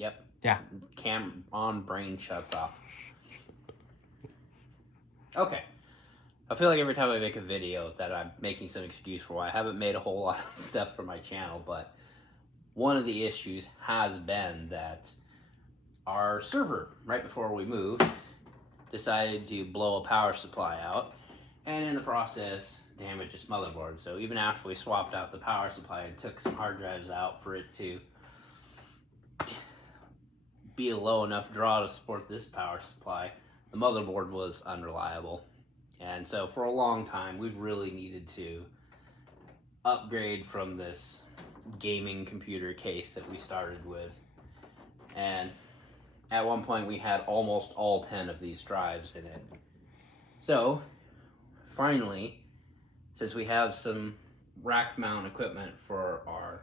Yep. Yeah. Cam on, brain shuts off. Okay. I feel like every time I make a video that I'm making some excuse for why I haven't made a whole lot of stuff for my channel, but one of the issues has been that our server, right before we moved, decided to blow a power supply out, and in the process, damage its motherboard. So even after we swapped out the power supply and took some hard drives out for it to be a low enough draw to support this power supply, the motherboard was unreliable. And so for a long time, we've really needed to upgrade from this gaming computer case that we started with. And at one point, we had almost all 10 of these drives in it. So, finally, since we have some rack mount equipment for our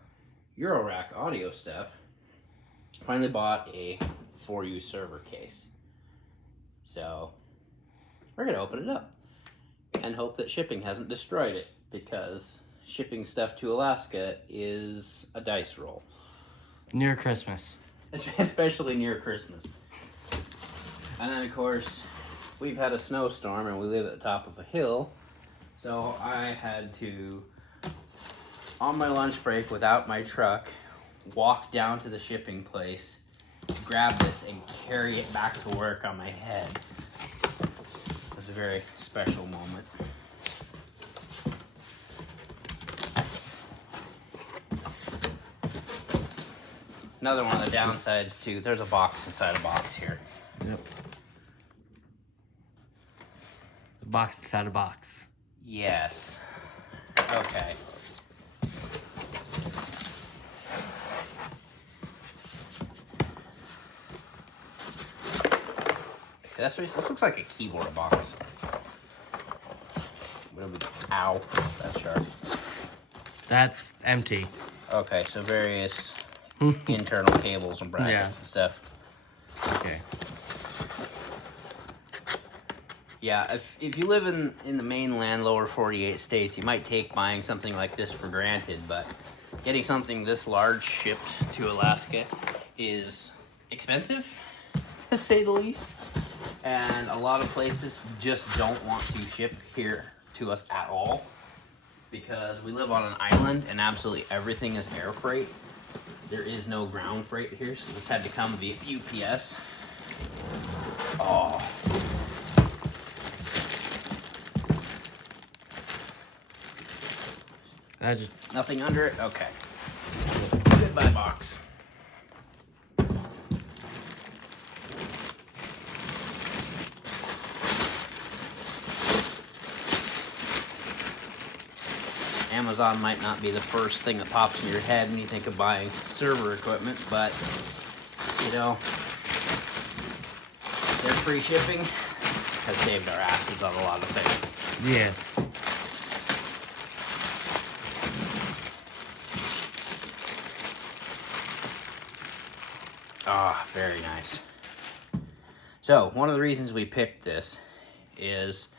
Eurorack audio stuff, finally bought a 4U server case. So, we're going to open it up and hope that shipping hasn't destroyed it, because shipping stuff to Alaska is a dice roll. Near Christmas. Especially near Christmas. And then, of course, we've had a snowstorm and we live at the top of a hill, so I had to, on my lunch break without my truck, walk down to the shipping place, grab this, and carry it back to work on my head. It was a very special moment. Another one of the downsides too, there's a box inside a box here. Yep. The box inside a box. Yes. Okay. This looks like a keyboard box. Ow, that's sharp. That's empty. Okay, so various internal cables and brackets and stuff. Okay. Yeah, if you live in the mainland lower 48 states, you might take buying something like this for granted, but getting something this large shipped to Alaska is expensive, to say the least. And a lot of places just don't want to ship here to us at all, because we live on an island and absolutely everything is air freight. There is no ground freight here, so this had to come via UPS. Oh. Nothing under it? Okay. Goodbye, box. Amazon might not be the first thing that pops in your head when you think of buying server equipment, but, you know, their free shipping has saved our asses on a lot of things. Yes. Ah, very nice. So, one of the reasons we picked this is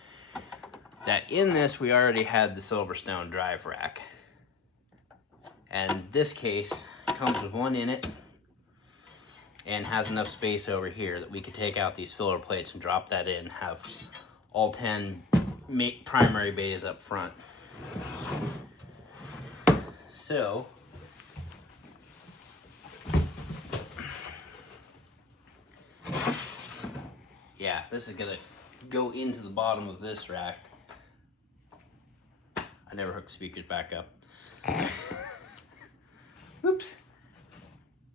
that in this we already had the Silverstone drive rack. And this case comes with one in it and has enough space over here that we could take out these filler plates and drop that in, have all 10 primary bays up front. So, yeah, this is gonna go into the bottom of this rack. I never hooked speakers back up. Oops.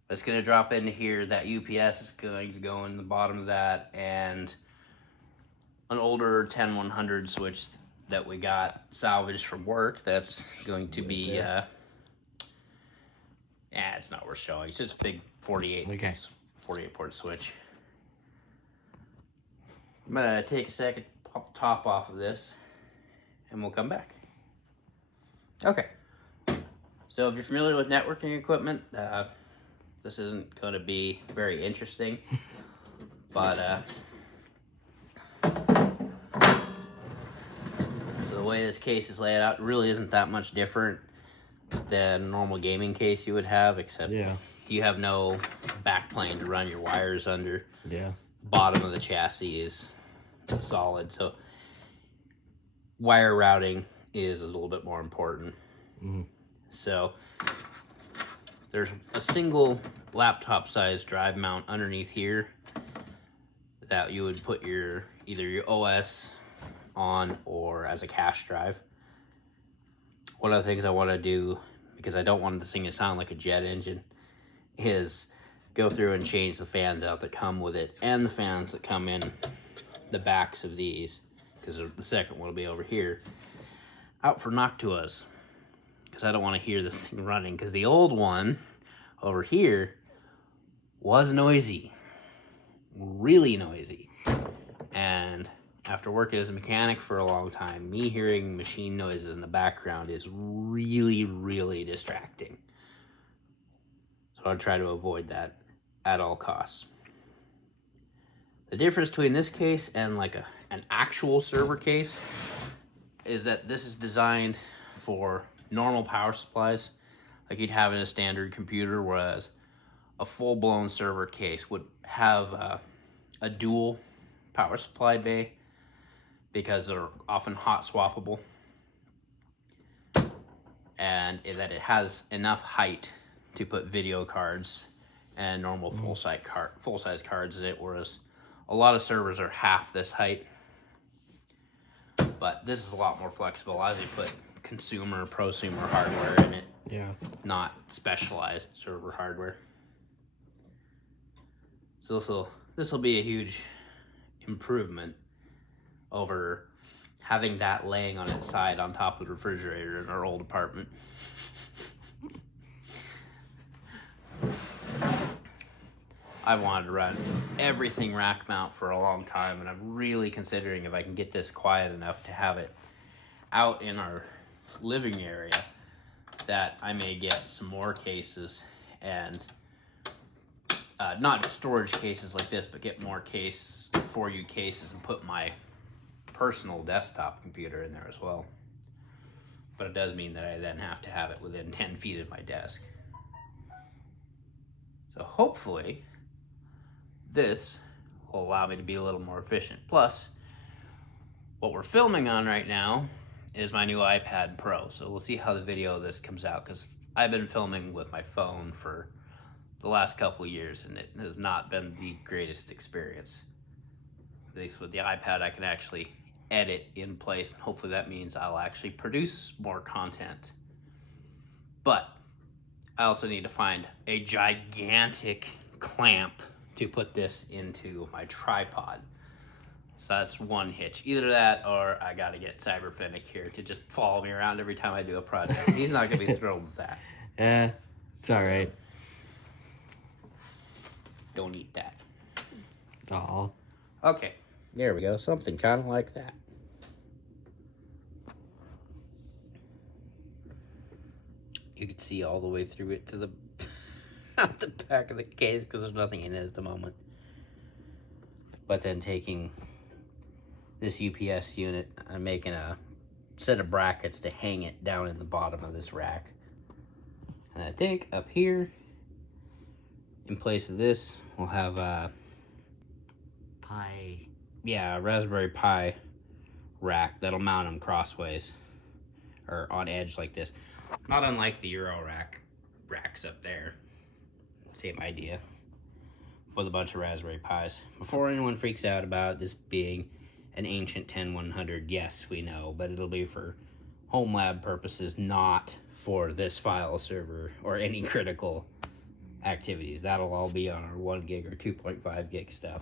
It's gonna drop into here. That UPS is going to go in the bottom of that, and an older 10100 switch that we got salvaged from work. That's going to be, yeah, it's not worth showing. It's just a big 48 port switch. I'm gonna take a second, pop the top off of this, and we'll come back. Okay. So if you're familiar with networking equipment, this isn't going to be very interesting, but so the way this case is laid out really isn't that much different than a normal gaming case you would have, except you have no backplane to run your wires under. Yeah. Bottom of the chassis is solid, so wire routing is a little bit more important. So there's a single laptop sized drive mount underneath here that you would put either your OS on or as a cache drive. One of the things I want to do, because I don't want this thing to sound like a jet engine, is go through and change the fans out that come with it and the fans that come in the backs of these, because the second one will be over here, out for Noctuas, because I don't want to hear this thing running, because the old one over here was noisy, really noisy. And after working as a mechanic for a long time, me hearing machine noises in the background is really, really distracting. So I'll try to avoid that at all costs. The difference between this case and like an actual server case is that this is designed for normal power supplies like you'd have in a standard computer, whereas a full-blown server case would have a dual power supply bay because they're often hot swappable, and that it has enough height to put video cards and normal full-size cards in it, whereas a lot of servers are half this height. But this is a lot more flexible as you put consumer, prosumer hardware in it. Yeah. Not specialized server hardware. So this will be a huge improvement over having that laying on its side on top of the refrigerator in our old apartment. I've wanted to run everything rack mount for a long time, and I'm really considering if I can get this quiet enough to have it out in our living area, that I may get some more cases, and not just storage cases like this, but get more cases and put my personal desktop computer in there as well. But it does mean that I then have to have it within 10 feet of my desk. So hopefully this will allow me to be a little more efficient. Plus, what we're filming on right now is my new iPad Pro. So we'll see how the video of this comes out, because I've been filming with my phone for the last couple of years, and it has not been the greatest experience. At least with the iPad, I can actually edit in place, and hopefully that means I'll actually produce more content. But I also need to find a gigantic clamp to put this into my tripod. So that's one hitch. Either that, or I gotta get Cyberfinic here to just follow me around every time I do a project. He's not gonna be thrilled with that. Yeah, it's all right. Don't eat that. Aw. Okay, there we go. Something kind of like that. You can see all the way through it to the out the back of the case, because there's nothing in it at the moment. But then taking this UPS unit, I'm making a set of brackets to hang it down in the bottom of this rack. And I think up here, in place of this, we'll have a Raspberry Pi rack that'll mount them crossways or on edge like this. Not unlike the Euro racks up there. Same idea with a bunch of Raspberry Pis. Before anyone freaks out about this being an ancient 10100, yes, we know, but it'll be for home lab purposes, not for this file server or any critical activities. That'll all be on our 1 gig or 2.5 gig stuff.